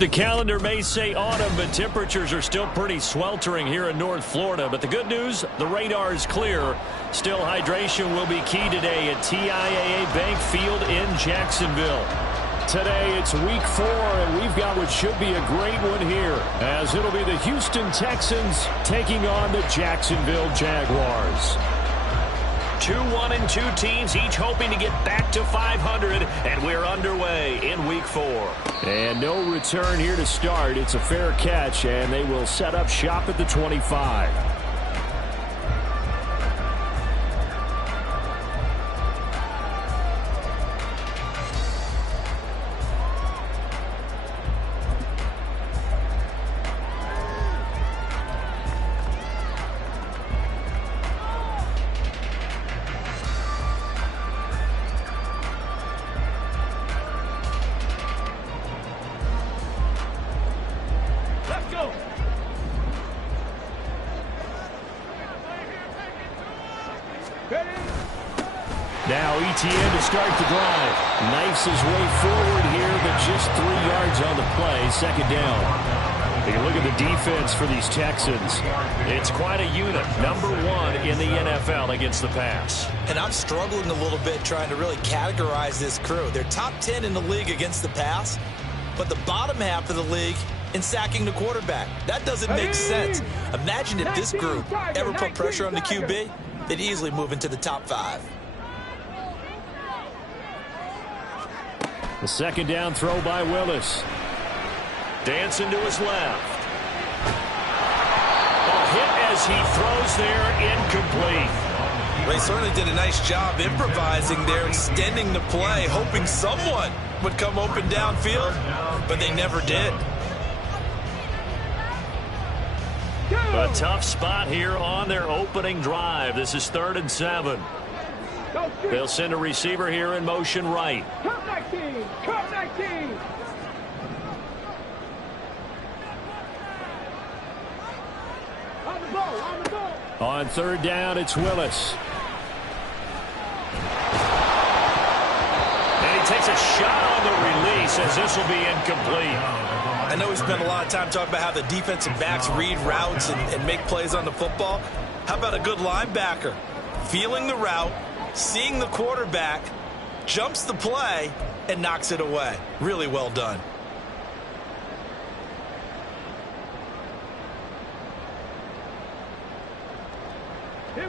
The calendar may say autumn, but temperatures are still pretty sweltering here in North Florida. But the good news, the radar is clear. Still, hydration will be key today at TIAA Bank Field in Jacksonville. Today, it's week 4, and we've got what should be a great one here, as it'll be the Houston Texans taking on the Jacksonville Jaguars. 2-1-2 teams, each hoping to get back to 500, and we're underway in week 4. And no return here to start. It's a fair catch, and they will set up shop at the 25. Now ETN to start the drive. Knifes his way forward here, but just 3 yards on the play. Second down. Take a look at the defense for these Texans. It's quite a unit. Number 1 in the NFL against the pass. And I'm struggling a little bit trying to really categorize this crew. They're top 10 in the league against the pass, but the bottom half of the league in sacking the quarterback. That doesn't make sense. Imagine if this group ever put pressure on the QB, they'd easily move into the top 5. The second down throw by Willis. Dancing to his left. A hit as he throws there, incomplete. They certainly did a nice job improvising there, extending the play, hoping someone would come open downfield, but they never did. A tough spot here on their opening drive. This is 3rd and 7. They'll send a receiver here in motion right. Come 19! Come 19! On the ball! On the ball! On 3rd down, it's Willis. And he takes a shot on the release as this will be incomplete. I know we spent a lot of time talking about how the defensive backs read routes and make plays on the football. How about a good linebacker? Feeling the route, seeing the quarterback, jumps the play, and knocks it away. Really well done.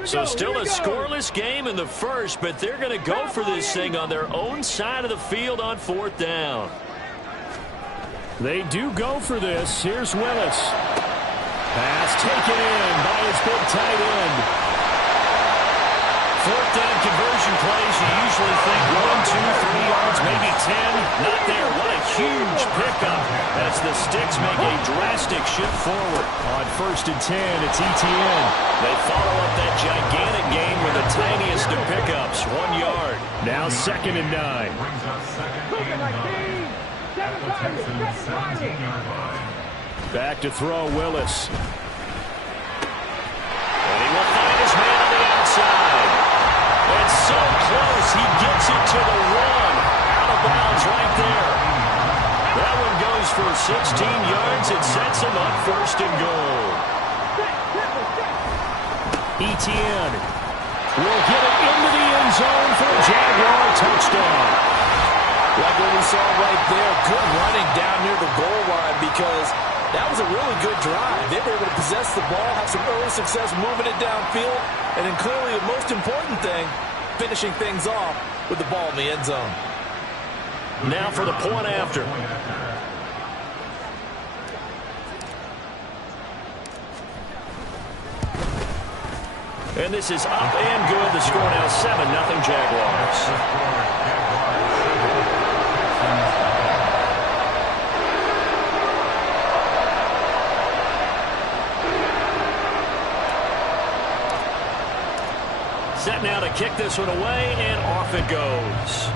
So still a scoreless game in the first, but they're going to go for this thing on their own side of the field on 4th down. They do go for this. Here's Willis. Pass taken in by his big tight end. 4th down conversion plays, you usually think 1, 2, 3 yards, maybe 10. Not there. What a huge pickup as the Sticks make a drastic shift forward. On 1st and 10, it's ETN. They follow up that gigantic gain with the tiniest of pickups, 1 yard. Now 2nd and 9. Back to throw, Willis. And he will find his man on the outside. It's so close, he gets it to the 1. Out of bounds right there. That one goes for 16 yards. It sets him up 1st and goal. ETN will get it into the end zone for a Jaguar touchdown. Like what we saw right there, good running down near the goal line because that was a really good drive. They were able to possess the ball, have some early success moving it downfield, and then clearly the most important thing, finishing things off with the ball in the end zone. Now for the point after. And this is up and good. The score now 7-0 Jaguars. Set now to kick this one away, and off it goes.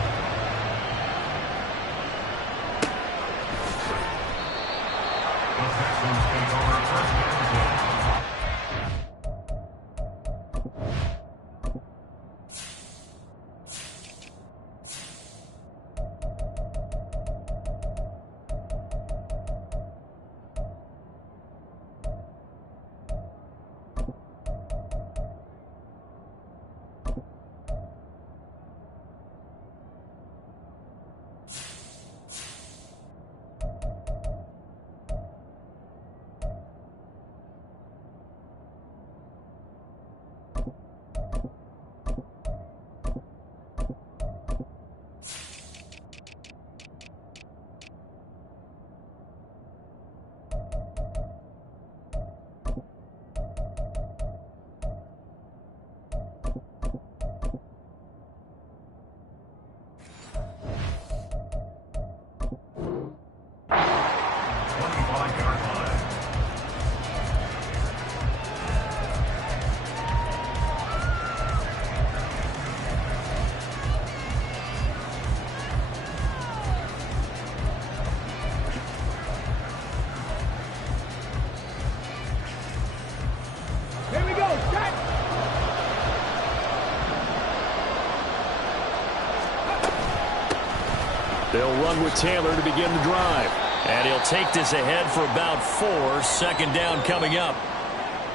They'll run with Taylor to begin the drive. And he'll take this ahead for about 4. Second down coming up.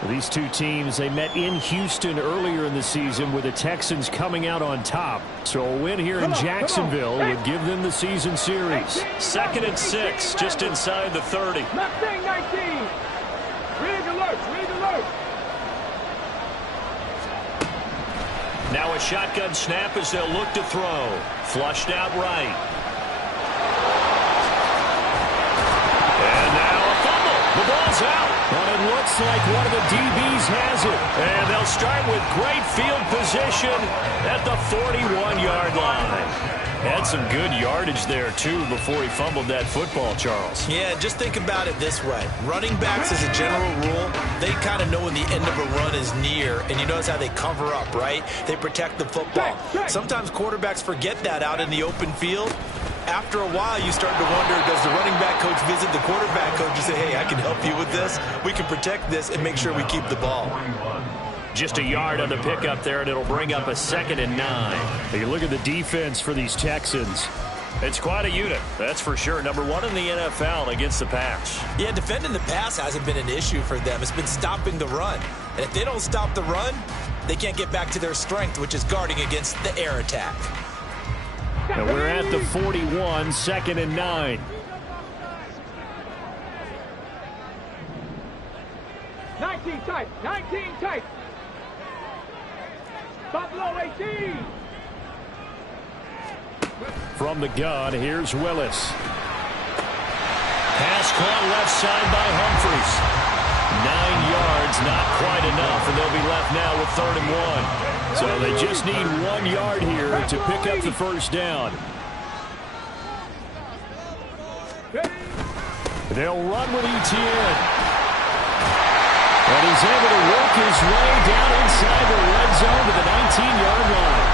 These two teams, they met in Houston earlier in the season with the Texans coming out on top. So a win here in Jacksonville would give them the season series. 2nd and 6, just inside the 30. Mustang 19. Rig alert, rig alert. Now a shotgun snap as they'll look to throw. Flushed out right. And now a fumble. The ball's out. But it looks like one of the DBs has it. And they'll start with great field position at the 41-yard line. Had some good yardage there, too, before he fumbled that football, Charles. Yeah, just think about it this way. Running backs, as a general rule, they kind of know when the end of a run is near, and you notice how they cover up, right? They protect the football. Sometimes quarterbacks forget that out in the open field. After a while, you start to wonder, does the running back coach visit the quarterback coach and say, hey, I can help you with this? We can protect this and make sure we keep the ball. Just a yard on the pickup there, and it'll bring up a 2nd and 9. You look at the defense for these Texans. It's quite a unit, that's for sure. Number 1 in the NFL against the pass. Yeah, defending the pass hasn't been an issue for them. It's been stopping the run. And if they don't stop the run, they can't get back to their strength, which is guarding against the air attack. Now we're at the 41, 2nd and 9. 19 tight, 19 tight. Buffalo 18. From the gun, here's Willis. Pass caught left side by Humphries. 9 yards, not quite enough, and they'll be left now with 3rd and 1. So they just need 1 yard here to pick up the first down. They'll run with Etienne. And he's able to work his way down inside the red zone to the 19-yard line.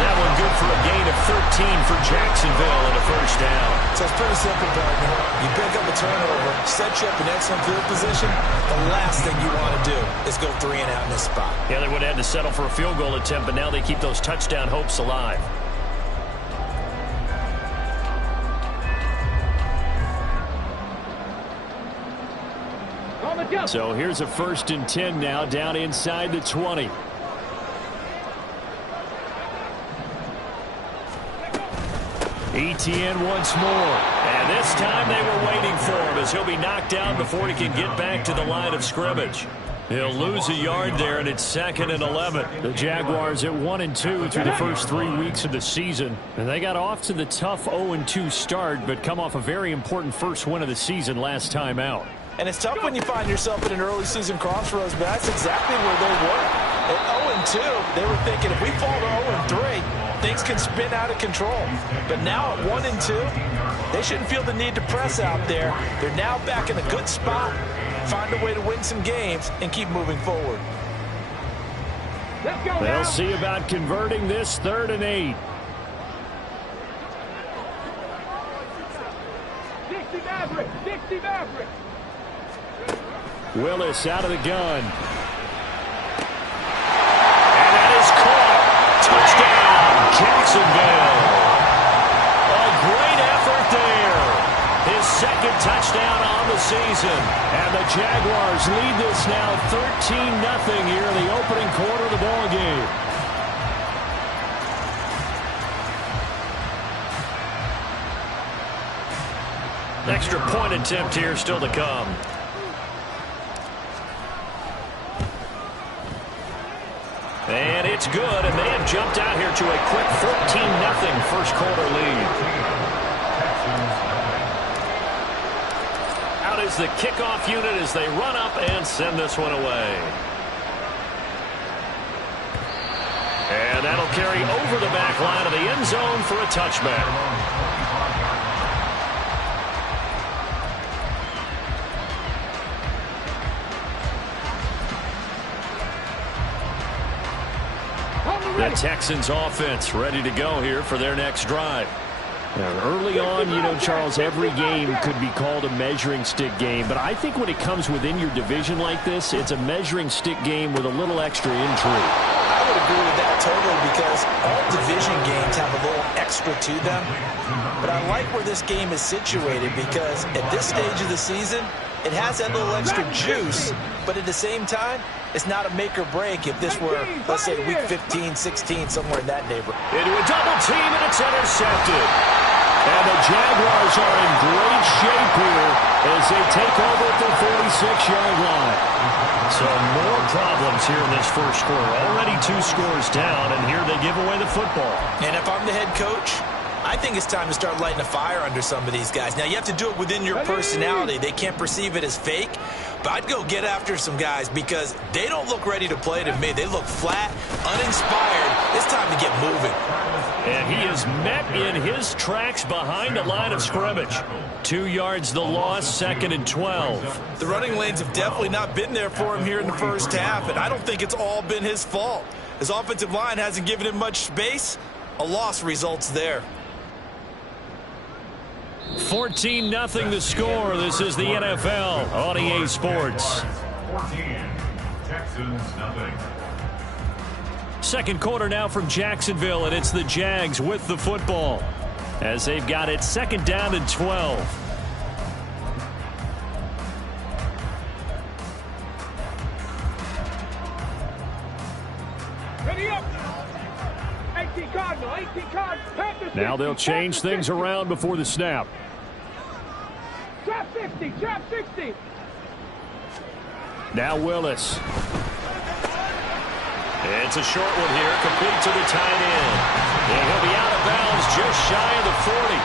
That one good for a gain of 13 for Jacksonville and a first down. So it's pretty simple, partner. You pick up a turnover, set you up in excellent field position. The last thing you want to do is go 3 and out in this spot. Yeah, they would have had to settle for a field goal attempt, but now they keep those touchdown hopes alive. So here's a 1st and 10 now down inside the 20. Etienne once more. And this time they were waiting for him as he'll be knocked down before he can get back to the line of scrimmage. He'll lose a yard there, and it's 2nd and 11. The Jaguars at 1-2 through the first 3 weeks of the season. And they got off to the tough 0-2 start, but come off a very important first win of the season last time out. And it's tough when you find yourself in an early season crossroads, but that's exactly where they were. At 0-2, they were thinking if we fall to 0-3, things can spin out of control. But now at 1-2, they shouldn't feel the need to press out there. They're now back in a good spot, find a way to win some games, and keep moving forward. Let's go. They'll see about converting this 3rd and 8. Dixie Maverick, Dixie Maverick. Willis out of the gun. And that is caught. Touchdown, Jacksonville. A great effort there. His 2nd touchdown on the season. And the Jaguars lead this now 13-0 here in the opening quarter of the ball game. Extra point attempt here still to come. And it's good, and they have jumped out here to a quick 14-0 first quarter lead. Out is the kickoff unit as they run up and send this one away. And that'll carry over the back line of the end zone for a touchback. The Texans offense ready to go here for their next drive. Now, early on, you know, Charles, every game could be called a measuring stick game. But I think when it comes within your division like this, it's a measuring stick game with a little extra intrigue. I would agree with that totally because all division games have a little extra to them. But I like where this game is situated because at this stage of the season, it has that little extra juice, but at the same time, it's not a make or break if this were, let's say, week 15, 16, somewhere in that neighborhood. Into a double team, and it's intercepted. And the Jaguars are in great shape here as they take over at the 46-yard line. So more problems here in this first quarter. Already 2 scores down, and here they give away the football. And if I'm the head coach, I think it's time to start lighting a fire under some of these guys. Now, you have to do it within your personality. They can't perceive it as fake. But I'd go get after some guys because they don't look ready to play to me. They look flat, uninspired. It's time to get moving. And he is met in his tracks behind the line of scrimmage. 2 yards the loss, 2nd and 12. The running lanes have definitely not been there for him here in the first half, and I don't think it's all been his fault. His offensive line hasn't given him much space. A loss results there. 14-0 the score. This is the NFL on EA Sports. 14, Texans nothing. Second quarter now from Jacksonville, and it's the Jags with the football as they've got it 2nd down and 12. Ready up. 18 Cardinal, 18 Cardinal. Now they'll change things around before the snap. Trap 60, trap 60. Now Willis. It's a short one here, complete to the tight end. And he'll be out of bounds just shy of the 40.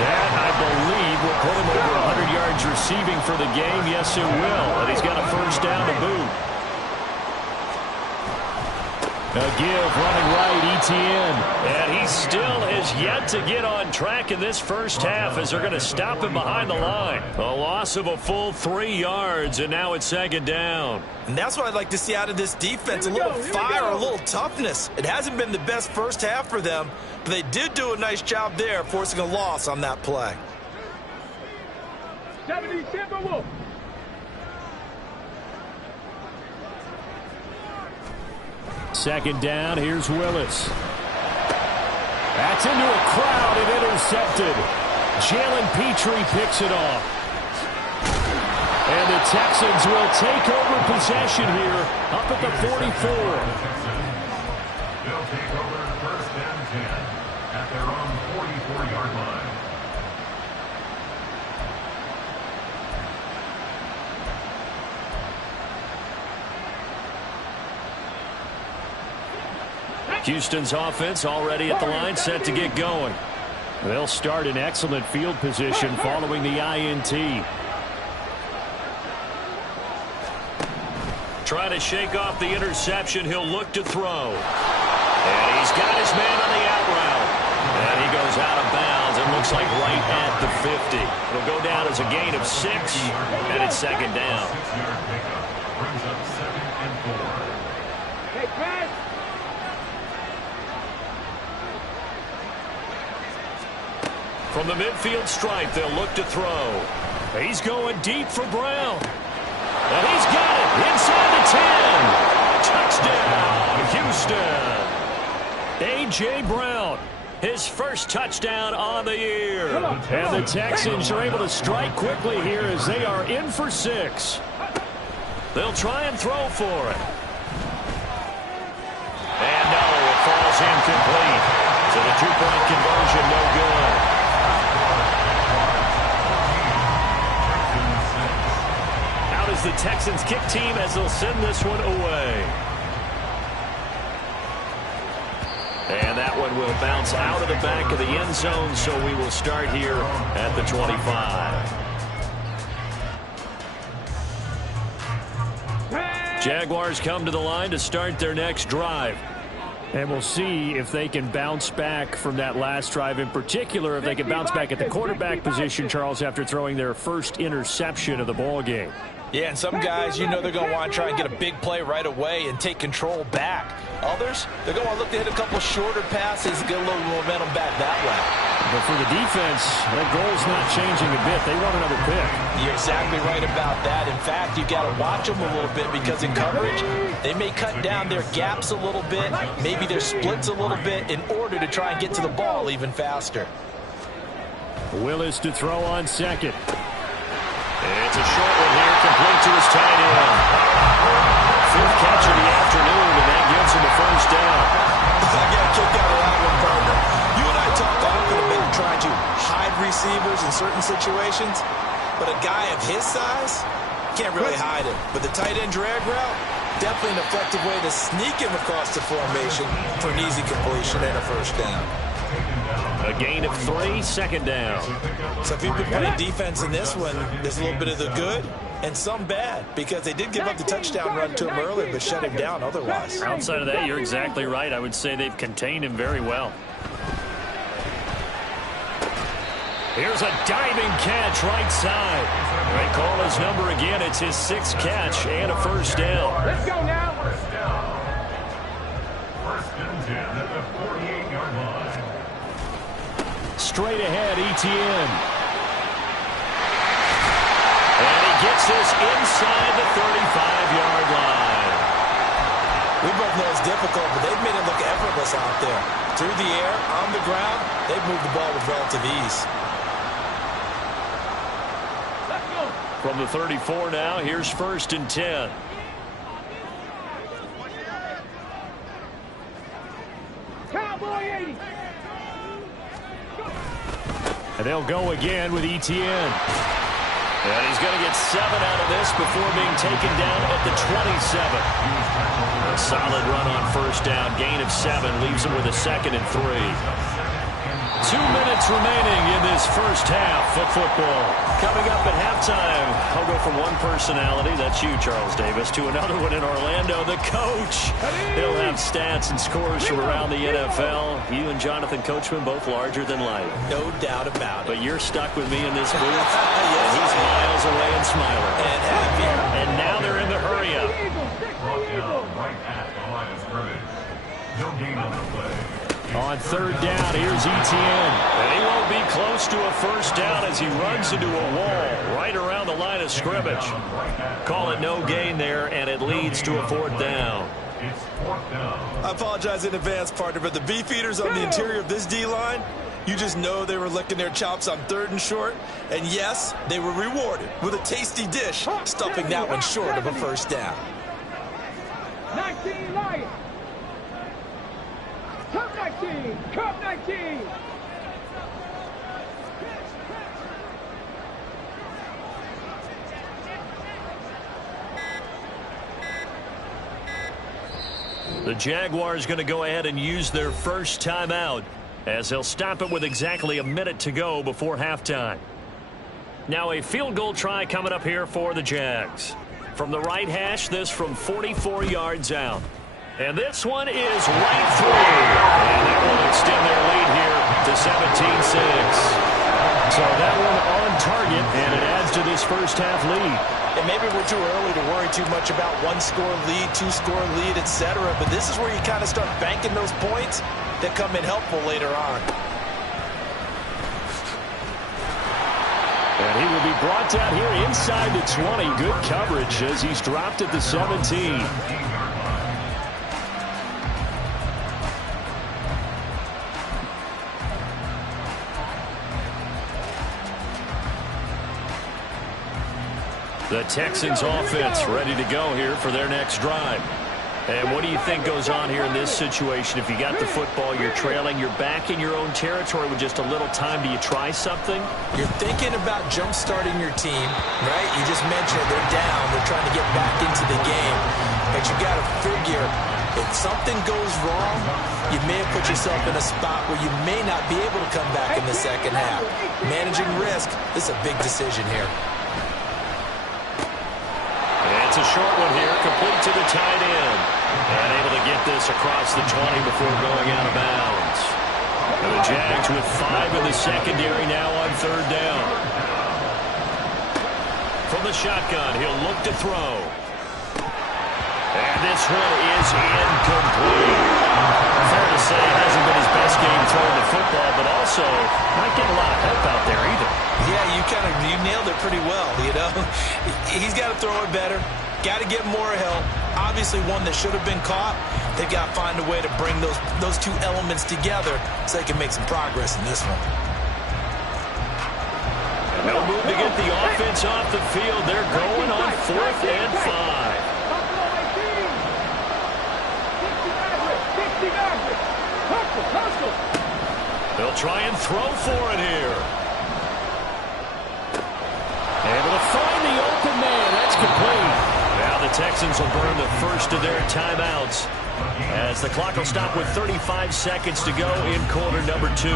That, I believe, will put him over 100 yards receiving for the game. Yes, it will. And he's got a first down to boot. A give running right, Etienne. And he still has yet to get on track in this first half as they're going to stop him behind the line. A loss of a full 3 yards, and now it's 2nd down. And that's what I'd like to see out of this defense, a little fire, a little toughness. It hasn't been the best first half for them, but they did do a nice job there, forcing a loss on that play. 70 Timberwolf. Second down, here's Willis. That's into a crowd and intercepted. Jalen Petrie picks it off. And the Texans will take over possession here up at the 44. They'll take over 1st and 10 at their own 44-yard line. Houston's offense already at the line, set to get going. They'll start in excellent field position following the INT. Trying to shake off the interception. He'll look to throw. And he's got his man on the out route. And he goes out of bounds. It looks like right at the 50. It'll go down as a gain of 6, and it's 2nd down. 6-yard pickup brings up 2nd and 4. Hey, pass. From the midfield stripe, they'll look to throw. He's going deep for Brown. And he's got it inside the 10. Touchdown, Houston. A.J. Brown, his first touchdown on the year. And the Texans are able to strike quickly here as they are in for 6. They'll try and throw for it. And no, it falls incomplete. So the 2-point conversion, no good. The Texans kick team as they'll send this one away. And that one will bounce out of the back of the end zone, so we will start here at the 25. Jaguars come to the line to start their next drive. And we'll see if they can bounce back from that last drive, in particular if they can bounce back at the quarterback position, Charles, after throwing their first interception of the ball game. Yeah, and some guys, you know they're going to want to try and get a big play right away and take control back. Others, they're going to look to hit a couple shorter passes, get a little momentum back that way. But for the defense, that goal's not changing a bit. They want another pick. You're exactly right about that. In fact, you got to watch them a little bit because in coverage, they may cut down their gaps a little bit, maybe their splits a little bit in order to try and get to the ball even faster. Willis to throw on second. It's a short one here, complete to his tight end. Fifth catch of the afternoon, and that gives him a first down. I got a kick out of that one, partner. You and I talked often about trying to hide receivers in certain situations, but a guy of his size can't really hide it. But the tight end drag route, definitely an effective way to sneak him across the formation for an easy completion and a first down. A gain of 3, second down. So if you've been playing defense in this one, there's a little bit of the good and some bad, because they did give up the touchdown run to him earlier, but shut him down otherwise. Outside of that, you're exactly right. I would say they've contained him very well. Here's a diving catch right side. They call his number again. It's his 6th catch and a first down. Let's go now. First down. First and 10 at the 48-yard line. Straight ahead, Etienne. And he gets this inside the 35-yard line. We both know it's difficult, but they've made it look effortless out there. Through the air, on the ground, they've moved the ball with relative ease. From the 34 now, here's first and 10. Cowboy 80. And they'll go again with Etienne. And he's going to get 7 out of this before being taken down at the 27. A solid run on first down. Gain of 7 leaves him with a 2nd and 3. 2 minutes remaining in this first half of football. Coming up at halftime, I'll go from one personality, that's you, Charles Davis, to another one in Orlando, the coach. He'll have stats and scores from around the NFL. You and Jonathan Coachman, both larger than life. No doubt about it. But you're stuck with me in this booth, and he's miles away and smiling. And happy. And now they're in the hurry-up. Brought down right at the line of scrimmage. No gain on the play. On third down, here's Etienne. And he won't be close to a first down as he runs into a wall right around the line of scrimmage. Call it no gain there, and it leads to a 4th down. It's 4th down. I apologize in advance, partner, but the beefeaters on the interior of this D-line, you just know they were licking their chops on 3rd and short. And yes, they were rewarded with a tasty dish, stuffing that one short of a first down. 19 Lions. Cup 19. Cup 19. The Jaguars going to go ahead and use their first timeout as they'll stop it with exactly a minute to go before halftime. Now a field goal try coming up here for the Jags. From the right hash, this from 44 yards out. And this one is right through. And that will extend their lead here to 17-6. So that one on target, and it adds to this first half lead. And maybe we're too early to worry too much about 1-score lead, 2-score lead, etc. But this is where you kind of start banking those points that come in helpful later on. And he will be brought down here inside the 20. Good coverage as he's dropped at the 17. The Texans offense ready to go here for their next drive. And what do you think goes on here in this situation? If you got the football, you're trailing, you're back in your own territory with just a little time. Do you try something? You're thinking about jump-starting your team, right? You just mentioned they're down. They're trying to get back into the game. But you got to figure if something goes wrong, you may have put yourself in a spot where you may not be able to come back in the second half. Managing risk, this is a big decision here. It's a short one here, complete to the tight end. And able to get this across the 20 before going out of bounds. And the Jags with 5 in the secondary now on third down. From from the shotgun. He'll look to throw. And this one is incomplete. Fair to say, it hasn't been his best game throwing the football, but also not getting a lot of help out there either. Yeah, you nailed it pretty well, you know. He's got to throw it better. Got to get more help. Obviously one that should have been caught. They've got to find a way to bring those two elements together so they can make some progress in this one. No move to get the offense off the field. They're going on 4th and 5. They'll try and throw for it here. Able to find the open man. That's complete. Now the Texans will burn the first of their timeouts as the clock will stop with 35 seconds to go in quarter number 2.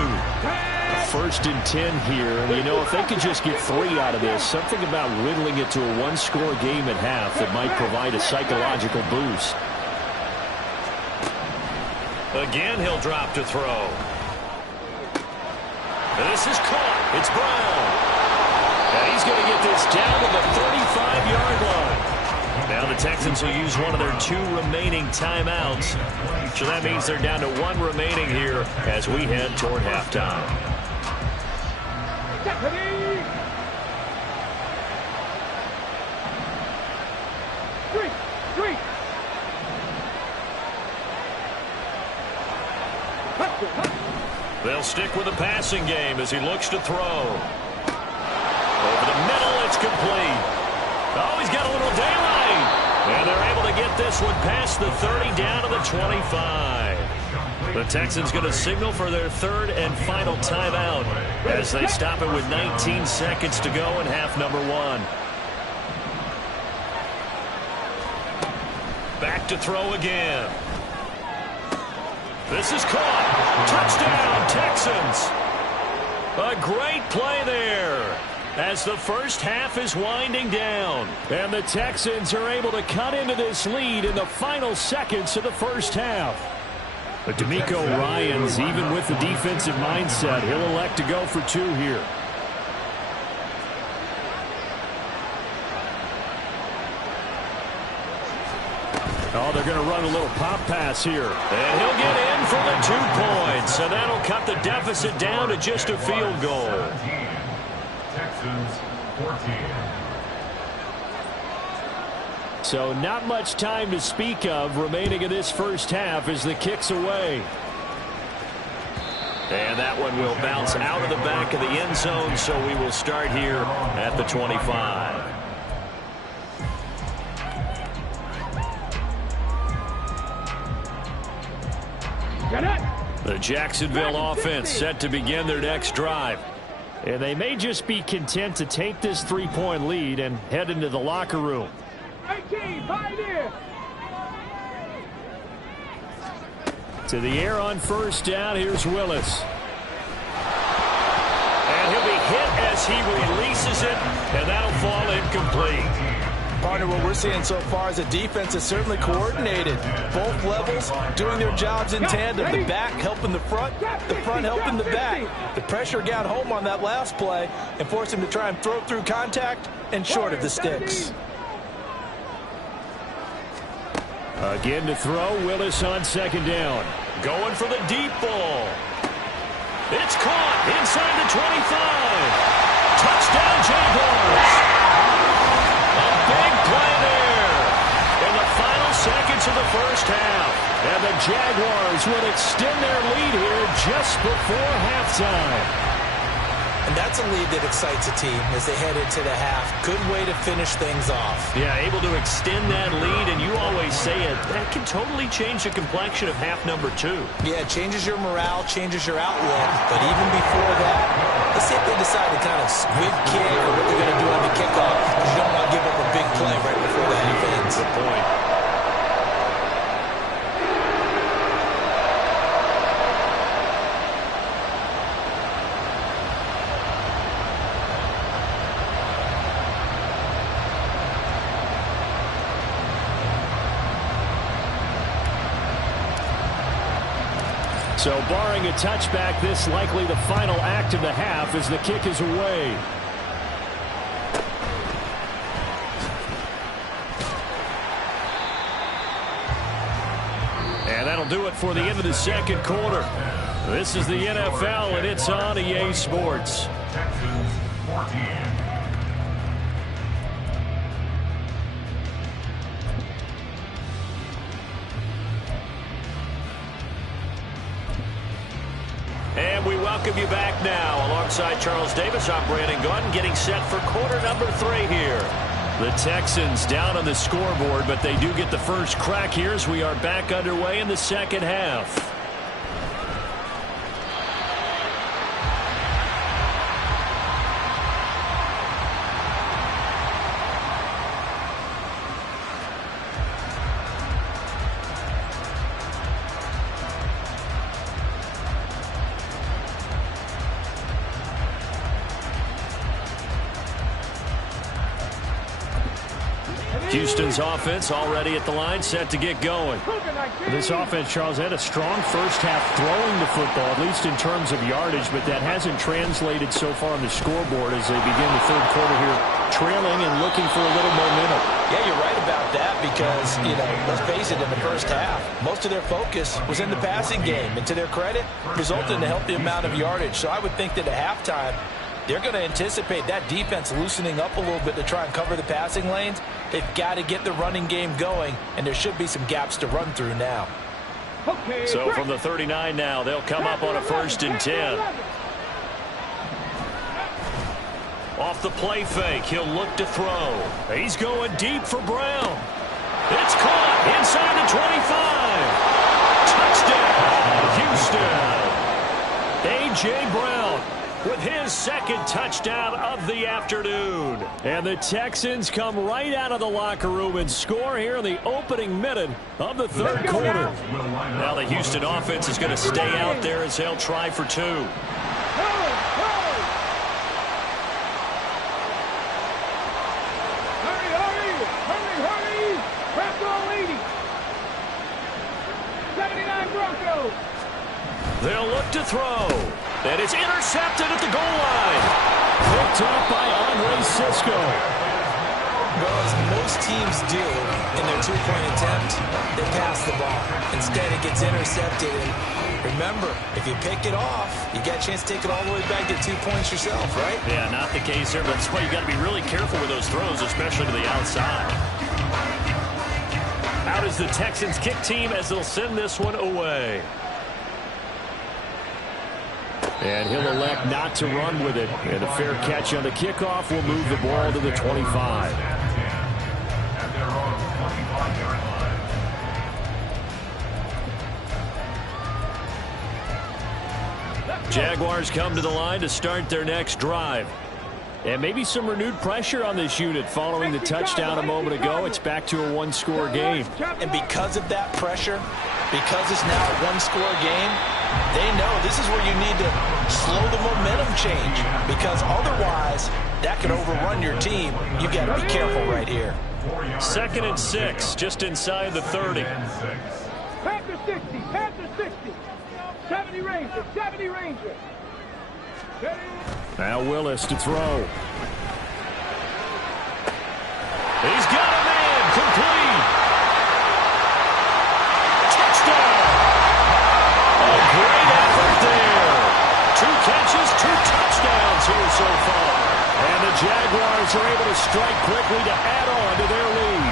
1st and 10 here. And, you know, if they could just get 3 out of this, something about whittling it to a one-score game at half that might provide a psychological boost. Again, he'll drop to throw. This is caught. It's Brown. And he's going to get this down to the 35-yard line. Now the Texans will use one of their 2 remaining timeouts. So that means they're down to 1 remaining here as we head toward halftime. They'll stick with the passing game as he looks to throw. Over the middle, it's complete. Oh, he's got a little daylight. And they're able to get this one past the 30 down to the 25. The Texans going to signal for their 3rd and final timeout as they stop it with 19 seconds to go in half number 1. Back to throw again. This is caught. Touchdown, Texans. A great play there as the first half is winding down. And the Texans are able to cut into this lead in the final seconds of the first half. But DeMeco Ryans, even with the defensive mindset, he'll elect to go for 2 here. Oh, they're going to run a little pop pass here. And he'll get in for the 2 points. And that'll cut the deficit down to just a field goal. 17. Texans 14. So not much time to speak of remaining in this first half as the kick's away. And that one will bounce out of the back of the end zone, so we will start here at the 25. The Jacksonville offense set to begin their next drive. And they may just be content to take this 3-point lead and head into the locker room. 18, Pioneer. To the air on first down, here's Willis. And he'll be hit as he releases it, and that'll fall incomplete. Partner, what we're seeing so far is the defense is certainly coordinated. Both levels doing their jobs in tandem. The back helping the front helping the back. The pressure got home on that last play and forced him to try and throw through contact and short of the sticks. Again to throw, Willis on 2nd down. Going for the deep ball. It's caught inside the 25. Touchdown, Jaguars. Big play there in the final seconds of the first half. And the Jaguars will extend their lead here just before halftime. And that's a lead that excites a team as they head into the half. Good way to finish things off. Yeah, able to extend that lead, and you always say it. That can totally change the complexion of half number 2. Yeah, it changes your morale, changes your outlook. But even before that, let's see if they decide to kind of squib kick or what they're going to do on the kickoff. Because you don't want to give up a big play right before the half ends. Good point. So barring a touchback, this likely the final act of the half as the kick is away. that'll do it for the end of the second quarter. This is the NFL, and it's on EA Sports. Texans 14. And we welcome you back now. Alongside Charles Davis, I'm Brandon Gaudin, getting set for quarter number 3 here. The Texans down on the scoreboard, but they do get the first crack here as we are back underway in the second half. Houston's offense already at the line, set to get going. This offense, Charles, had a strong first half throwing the football, at least in terms of yardage, but that hasn't translated so far on the scoreboard as they begin the third quarter here, trailing and looking for a little momentum. Yeah, you're right about that because, let's face it, in the first half, most of their focus was in the passing game, and to their credit, resulted in a healthy amount of yardage. So I would think that at halftime, they're going to anticipate that defense loosening up a little bit to try and cover the passing lanes. They've got to get the running game going, and there should be some gaps to run through now. So from the 39 now, they'll come up on a 1st and 10. Off the play fake, he'll look to throw. He's going deep for Brown. It's caught inside the 25. Touchdown, Houston. A.J. Brown with his second touchdown of the afternoon. And the Texans come right out of the locker room and score here in the opening minute of the third quarter. Now the Houston offense is going to stay out there as they'll try for 2. Hurry! Press all 80. 79 Broncos. They'll look to throw. And it's intercepted at the goal line. Picked up by Andre Cisco. Well, as most teams do in their two-point attempt, they pass the ball. Instead, it gets intercepted. And remember, if you pick it off, you got a chance to take it all the way back, get 2 points yourself, right? Yeah, not the case here, but that's why you got to be really careful with those throws, especially to the outside. Out is the Texans kick team as they'll send this one away. And he'll elect not to run with it. And a fair catch on the kickoff will move the ball to the 25. At their own 25-yard line. Jaguars come to the line to start their next drive. And maybe some renewed pressure on this unit following the touchdown a moment ago. It's back to a one-score game. And because of that pressure, because it's now a one-score game, they know this is where you need to slow the momentum change, because otherwise that could overrun your team. You've got to be careful right here. 2nd and 6, just inside the 30. Panther 60, Panther 60. 70 Ranger, 70 Ranger. Now Willis to throw. He's got a man, complete. Touchdown. A great effort there. 2 catches, 2 touchdowns here so far. And the Jaguars are able to strike quickly to add on to their lead.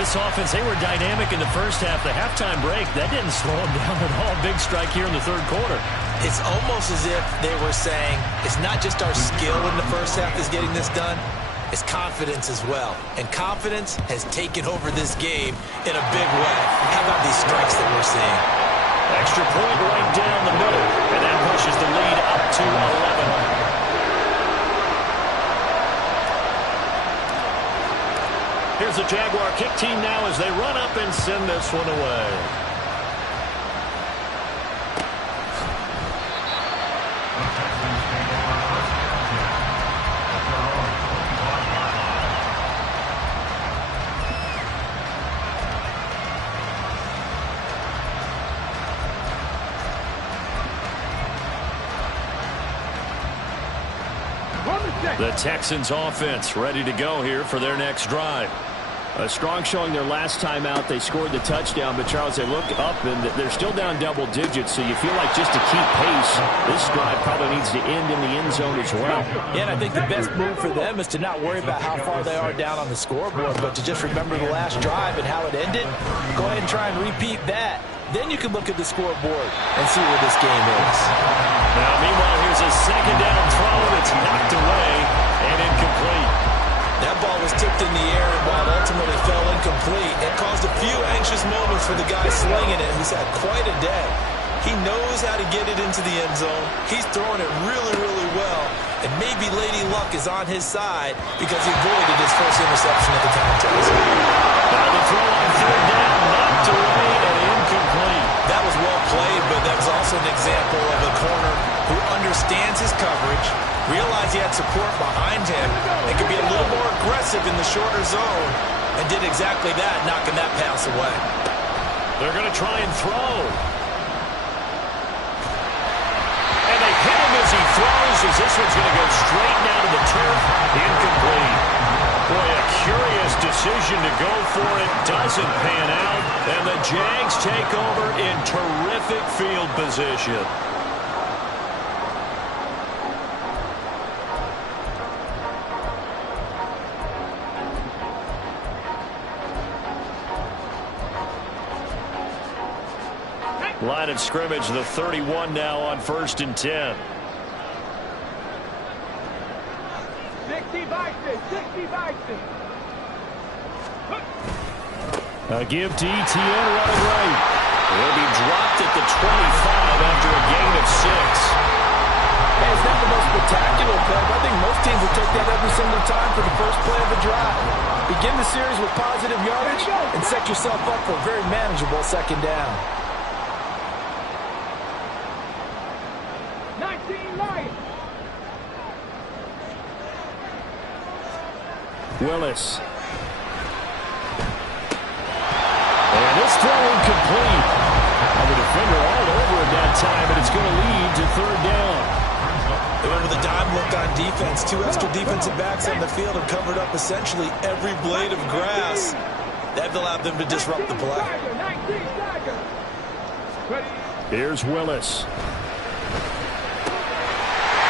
This offense, they were dynamic in the first half. The halftime break, that didn't slow them down at all. Big strike here in the third quarter. It's almost as if they were saying, it's not just our skill in the first half that's getting this done, it's confidence as well. And confidence has taken over this game in a big way. How about these strikes that we're seeing? Extra point right down the middle, and that pushes the lead up to 11. Here's the Jaguar kick team now as they run up and send this one away. The Texans offense ready to go here for their next drive. A strong showing their last time out. They scored the touchdown, but Charles, they look up and they're still down double digits, so you feel like just to keep pace, this drive probably needs to end in the end zone as well. Yeah, and I think the best move for them is to not worry about how far they are down on the scoreboard, but to just remember the last drive and how it ended. Go ahead and try and repeat that. Then you can look at the scoreboard and see where this game is. Now, meanwhile, here's a second down throw that's knocked away and incomplete. That ball was tipped in the air, and while it ultimately fell incomplete, it caused a few anxious moments for the guy slinging it, who's had quite a day. He knows how to get it into the end zone. He's throwing it really, really well, and maybe Lady Luck is on his side because he avoided his first interception of the contest. Now the throw on third down, knocked away and incomplete. That was well played, but that was also an example of a corner who understands his coverage, realized he had support behind him, and could be a little more aggressive in the shorter zone, and did exactly that, knocking that pass away. They're going to try and throw. And they hit him as he throws, as this one's going to go straight down to the turf. Incomplete. Boy, a curious decision to go for it. Doesn't pan out. And the Jags take over in terrific field position. Line of scrimmage, the 31 now on 1st and 10. 60 Bison, 60 Bison. A give to Etienne running right. He'll be dropped at the 25 after a gain of 6. Hey, it's not the most spectacular play, but I think most teams will take that every single time for the first play of the drive. Begin the series with positive yardage and set yourself up for a very manageable second down. 19 Lions. Willis. And this throw incomplete. And the defender all over it that time, but it's going to lead to third down. They went with a dime look on defense. 2 extra defensive backs on the field and covered up essentially every blade of grass. That allowed them to disrupt the play. 19 Tiger. Here's Willis.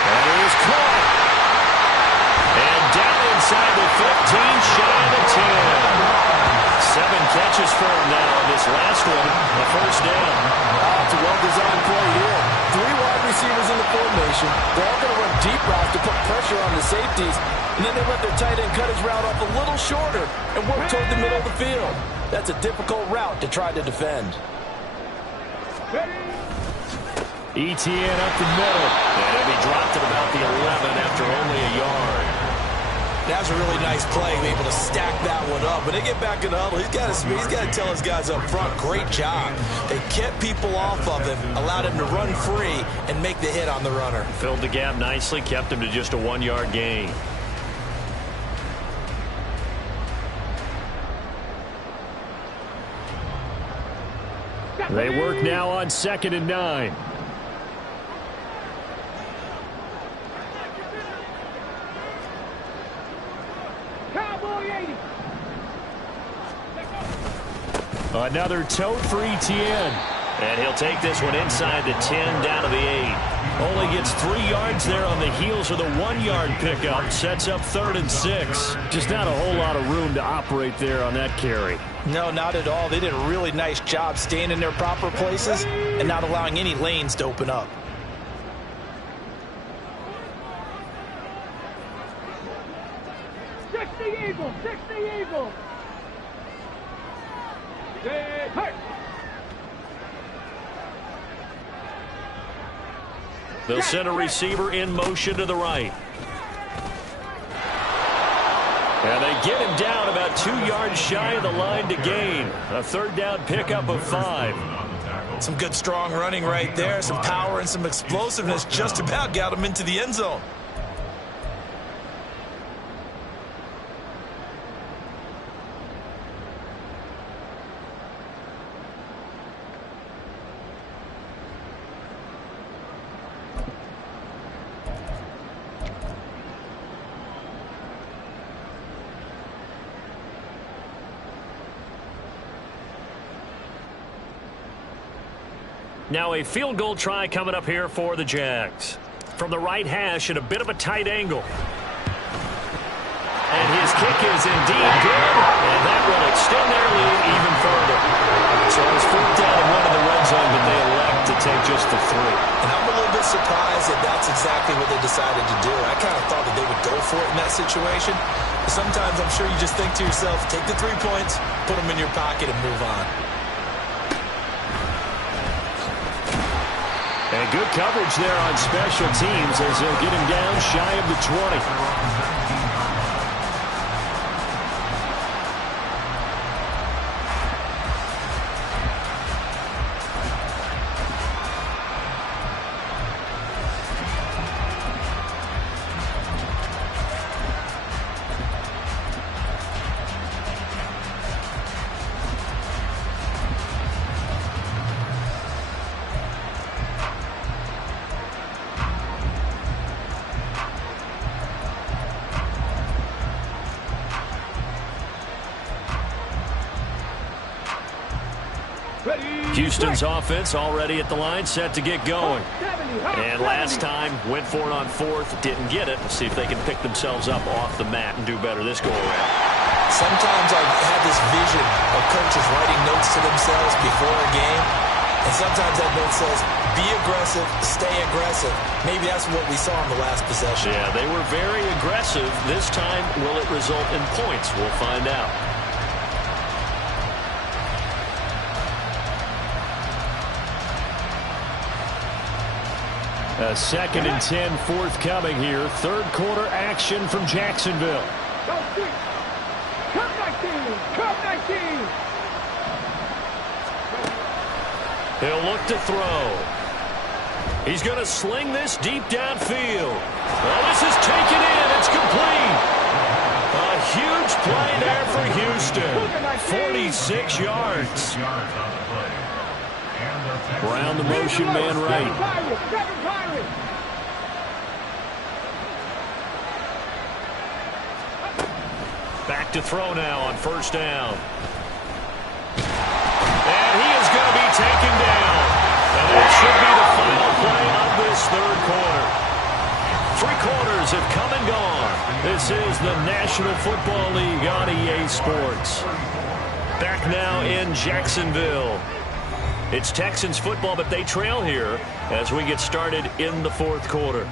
And it is caught. And down inside the 15, shy of the 10. 7 catches for him now on this last one, a first down. It's a well-designed play here. 3 wide receivers in the formation. They're all going to run deep routes to put pressure on the safeties, and then they let their tight end cut his route off a little shorter and work toward the middle of the field. That's a difficult route to try to defend. Etienne up the middle. And he dropped at about the 11 after only a yard. That was a really nice play, able to stack that one up. When they get back in the huddle, he's got to tell his guys up front, great job. They kept people off of him, allowed him to run free, and make the hit on the runner. Filled the gap nicely, kept him to just a 1-yard gain. They work now on 2nd and 9. Another tote for Etienne. And he'll take this one inside the 10, down to the 8. Only gets 3 yards there on the heels of the 1-yard pickup. Sets up 3rd and 6. Just not a whole lot of room to operate there on that carry. No, not at all. They did a really nice job staying in their proper places and not allowing any lanes to open up. Eagles, 60 Eagles. They'll send a receiver in motion to the right. And they get him down about 2 yards shy of the line to gain. A 3rd down pickup of 5. Some good strong running right there. Some power and some explosiveness just about got him into the end zone. Now a field goal try coming up here for the Jags. From the right hash at a bit of a tight angle. And his kick is indeed good. And that will extend their lead even further. So it's 4th down and 1 in the red zone, but they elect to take just the 3. And I'm a little bit surprised that that's exactly what they decided to do. I kind of thought that they would go for it in that situation. But sometimes I'm sure you just think to yourself, take the 3 points, put them in your pocket, and move on. And good coverage there on special teams as they'll get him down shy of the 20. Houston's offense already at the line, set to get going. And last time, went for it on 4th, didn't get it. See if they can pick themselves up off the mat and do better this go-around. Sometimes I have this vision of coaches writing notes to themselves before a game. And sometimes that note says, be aggressive, stay aggressive. Maybe that's what we saw in the last possession. Yeah, they were very aggressive. This time, will it result in points? We'll find out. A 2nd and 10 forthcoming here. 3rd quarter action from Jacksonville. Come 19! Come 19! He'll look to throw. He's going to sling this deep downfield. Well, this is taken in. It's complete. A huge play there for Houston. 46 yards. Brown the motion man right. Back to throw now on 1st down. And he is going to be taken down. And it should be the final play of this 3rd quarter. 3 quarters have come and gone. This is the National Football League on EA Sports. Back now in Jacksonville. It's Texans football, but they trail here as we get started in the 4th quarter.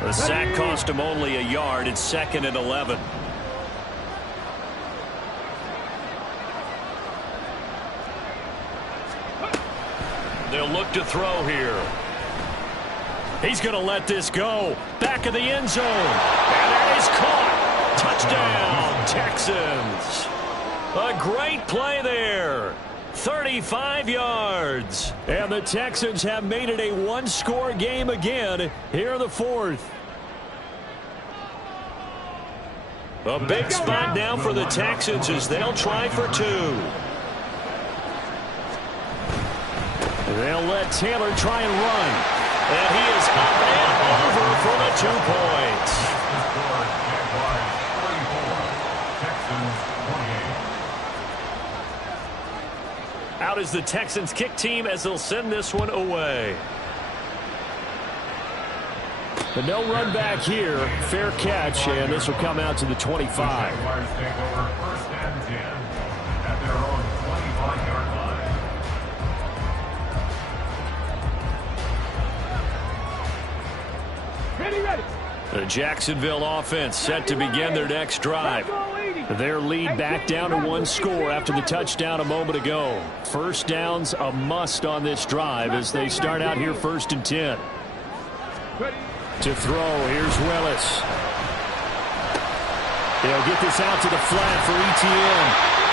The sack cost him only a yard. It's 2nd and 11. They'll look to throw here. He's going to let this go. Back of the end zone. And that is caught. Touchdown, Texans. A great play there. 35 yards. And the Texans have made it a 1-score game again here in the 4th. A big spot now for the Texans as they'll try for 2. They'll let Taylor try and run. And he is up and over for the 2 points. Out is the Texans kick team as they'll send this one away. But no run back here. Fair catch, and this will come out to the 25. Ready. The Jacksonville offense set to begin their next drive. Their lead back down to 1 score after the touchdown a moment ago. 1st down's a must on this drive as they start out here 1st and 10. To throw, here's Willis. They'll get this out to the flat for ETN.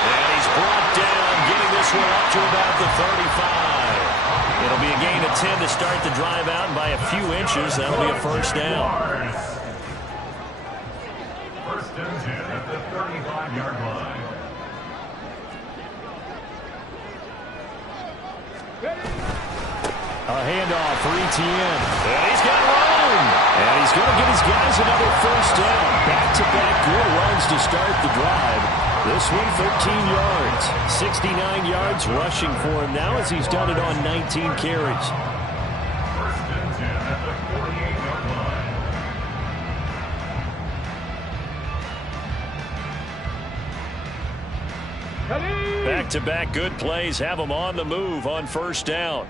And he's brought down, getting this one up to about the 35. It'll be a gain of 10 to start the drive out, and by a few inches, that'll be a 1st down. 1st and 10 at the 35-yard line. A handoff for ETN. And he's got room. And he's going to get his guys another 1st down. Back-to-back good runs to start the drive. This one, 13 yards. 69 yards rushing for him now as he's done it on 19 carries. First and 10 at the 48-yard line. Back-to-back good plays have them on the move on first down.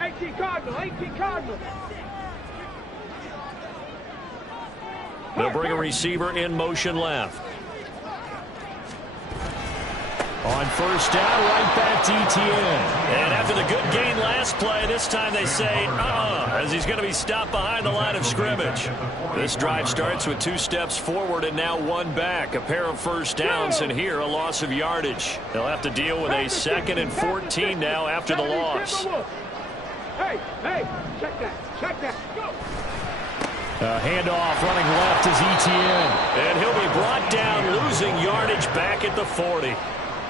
18 Cardinal, 18 Cardinal. They'll bring a receiver in motion left. On first down, right back to Etienne. And after the good gain last play, this time they say, as he's going to be stopped behind the line of scrimmage. This drive starts with 2 steps forward and now 1 back. A pair of first downs, and here a loss of yardage. They'll have to deal with a 2nd and 14 now after the loss. Hey, check that, go. Handoff running left is Etienne. And he'll be brought down, losing yardage back at the 40.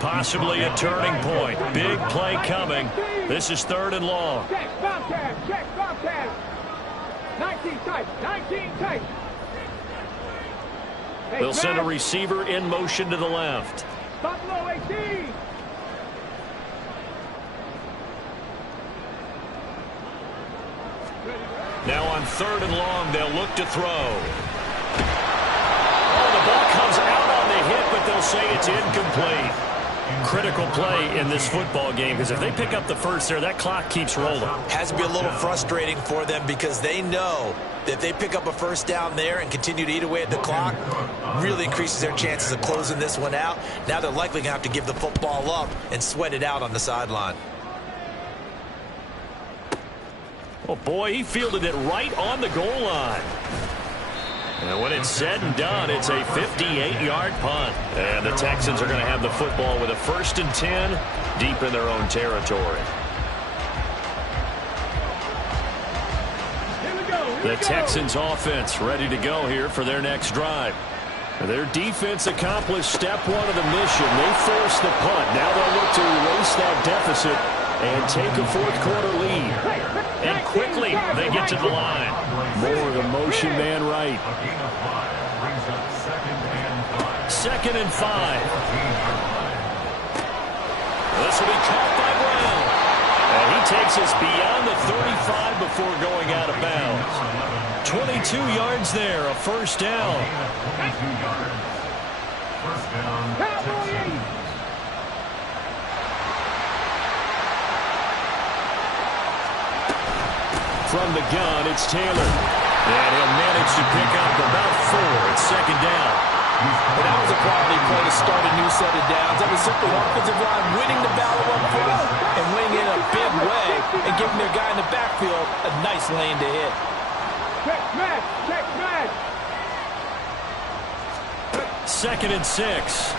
Possibly a turning point. Big play coming. This is 3rd and long. Check, Bobcat. 19 tight. They'll send a receiver in motion to the left. Buffalo 18. Now on 3rd and long, they'll look to throw. Oh, the ball comes out on the hit, but they'll say it's incomplete. Critical play in this football game, because if they pick up the first there, that clock keeps rolling. Has to be a little frustrating for them because they know that if they pick up a first down there and continue to eat away at the clock, really increases their chances of closing this one out. Now they're likely going to have to give the football up and sweat it out on the sideline. Oh, boy, he fielded it right on the goal line. And when it's said and done, it's a 58-yard punt. And the Texans are going to have the football with a 1st and 10 deep in their own territory. The Texans offense ready to go here for their next drive. Their defense accomplished step 1 of the mission. They forced the punt. Now they'll look to erase that deficit and take a 4th quarter lead. And quickly they get to the line. More of the motion man right. A gain of 5 brings up 2nd and 5. 2nd and 5. This will be caught by Brown. And he takes us beyond the 35 before going out of bounds. 22 yards there, a first down. 22 yards. First down. Cowboy 80. From the gun, it's Taylor. And he'll manage to pick up about 4. It's 2nd down. But that was a quality play to start a new set of downs. That was simply the offensive line winning the battle up front and winning in a big way and giving their guy in the backfield a nice lane to hit. Check smash. 2nd and 6.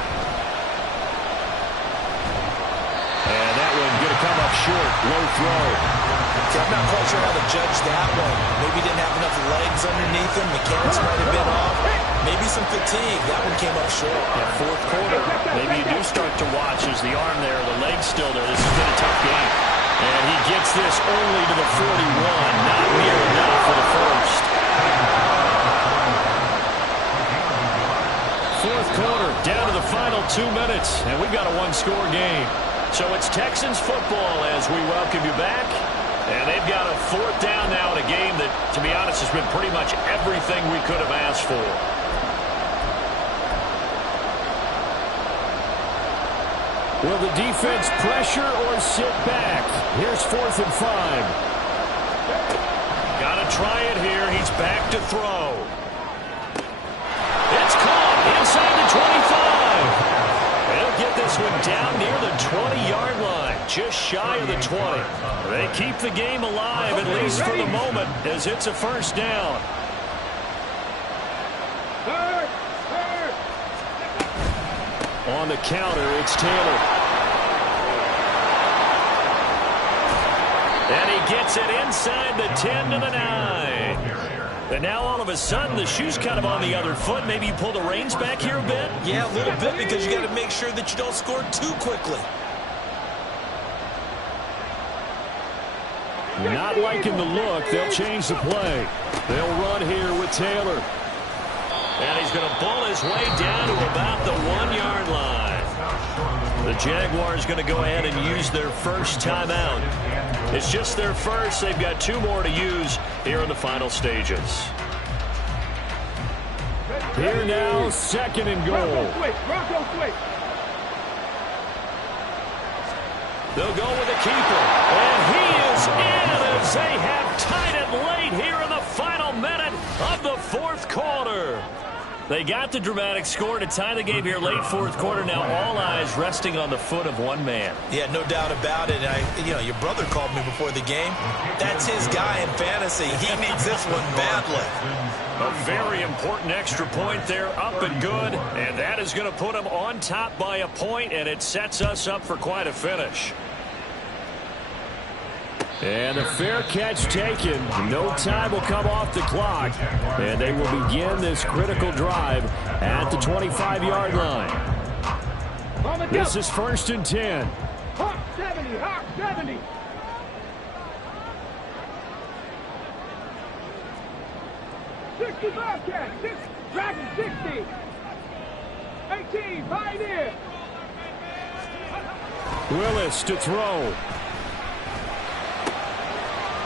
And that one going to come up short. Low throw. I'm not quite sure how to judge that one. Maybe he didn't have enough legs underneath him. Mechanics might have been off. Maybe some fatigue. That one came up short. Yeah, 4th quarter. Maybe you do start to watch as the arm there, the leg's still there. This has been a tough game. And he gets this only to the 41. Not near enough for the first. 4th quarter, down to the final 2 minutes. And we've got a 1-score game. So it's Texans football as we welcome you back. And they've got a 4th down now in a game that, to be honest, has been pretty much everything we could have asked for. Will the defense pressure or sit back? Here's 4th and 5. Got to try it here. He's back to throw. It's caught inside the 25. They'll get this one down near the 20-yard line, just shy of the 20. They keep the game alive, at least for the moment, as it's a first down. On the counter, it's Taylor. And he gets it inside the 10 to the 9. And now all of a sudden the shoe's kind of on the other foot. Maybe you pull the reins back here a bit? Yeah, a little bit, because you got to make sure that you don't score too quickly. Not liking the look. They'll change the play. They'll run here with Taylor. And he's going to bull his way down to about the 1-yard line. The Jaguars going to go ahead and use their first timeout. It's just their first. They've got 2 more to use here in the final stages. Here now, 2nd and goal. Bronco switch. They'll go with the keeper. And he is in as they have tied it late here in the final minute of the 4th quarter. They got the dramatic score to tie the game here late 4th quarter. Now all eyes resting on the foot of one man. Yeah, no doubt about it. Your brother called me before the game. That's his guy in fantasy. He needs this one badly. A very important extra point there, up and good. And that is going to put him on top by a point, and it sets us up for quite a finish. And a fair catch taken. No time will come off the clock. And they will begin this critical drive at the 25-yard line. This is 1st and 10. Hawk 70, Hawk 70. 65 catch, Dragon 60. 18, Pioneer. Willis to throw.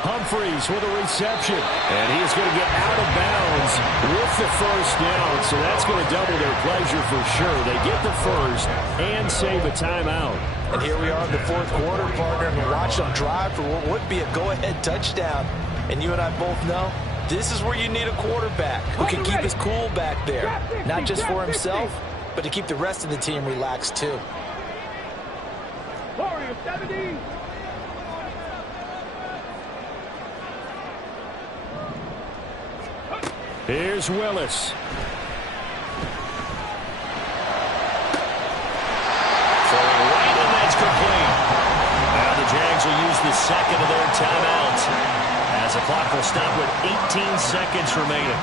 Humphreys with a reception. And he is going to get out of bounds with the first down. So that's going to double their pleasure for sure. They get the first and save a timeout. And here we are in the 4th quarter, partner, and watch them drive for what would be a go-ahead touchdown. And you and I both know this is where you need a quarterback who can keep his cool back there. Not just for himself, but to keep the rest of the team relaxed too. Warrior 70. Here's Willis. Throwing right, and that's complete. Now the Jags will use the second of their timeouts as the clock will stop with 18 seconds remaining.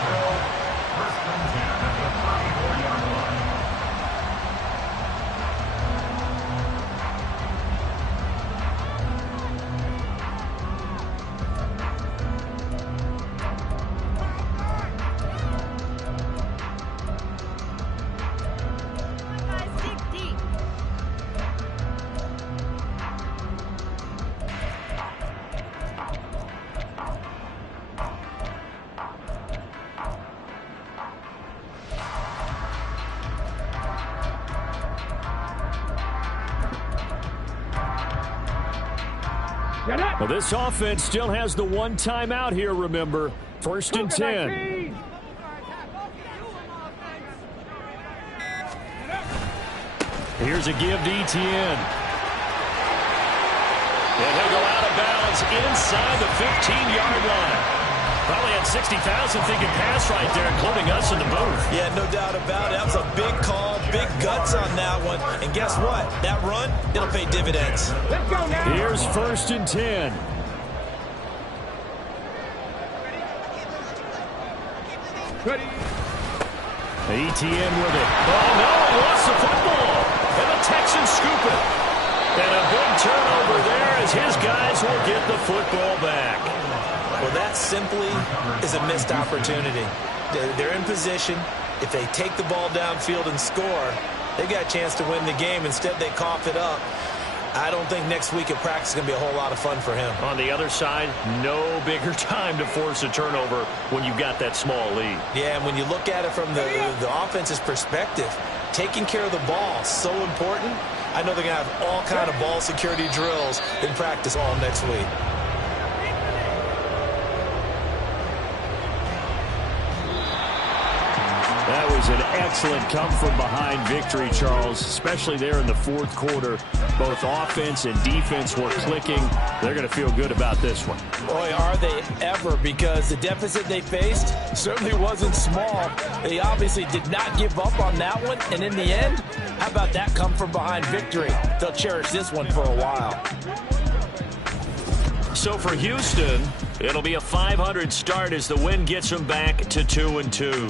Well, this offense still has the 1 timeout here, remember. 1st and 10. Here's a give to Etienne. And he'll go out of bounds inside the 15-yard line. Probably had 60,000 thinking pass right there, including us in the booth. Yeah, no doubt about it. That was a big call, big guts on that one. And guess what? That run, it'll pay dividends. Let's go now. Here's 1st and 10. Ready. Etienne with it. Oh, no, he lost the football. And the Texans scoop it. And a big turnover there as his guys will get the football back. Well, that simply is a missed opportunity. They're in position. If they take the ball downfield and score, they got a chance to win the game. Instead, they cough it up. I don't think next week at practice is going to be a whole lot of fun for him. On the other side, no bigger time to force a turnover when you've got that small lead. Yeah, and when you look at it from the offense's perspective, taking care of the ball is so important. I know they're going to have all kind of ball security drills in practice all next week. That was an excellent come-from-behind victory, Charles, especially there in the 4th quarter. Both offense and defense were clicking. They're going to feel good about this one. Boy, are they ever, because the deficit they faced certainly wasn't small. They obviously did not give up on that one, and in the end, how about that come-from-behind victory? They'll cherish this one for a while. So for Houston, it'll be a 500 start as the win gets them back to 2-2.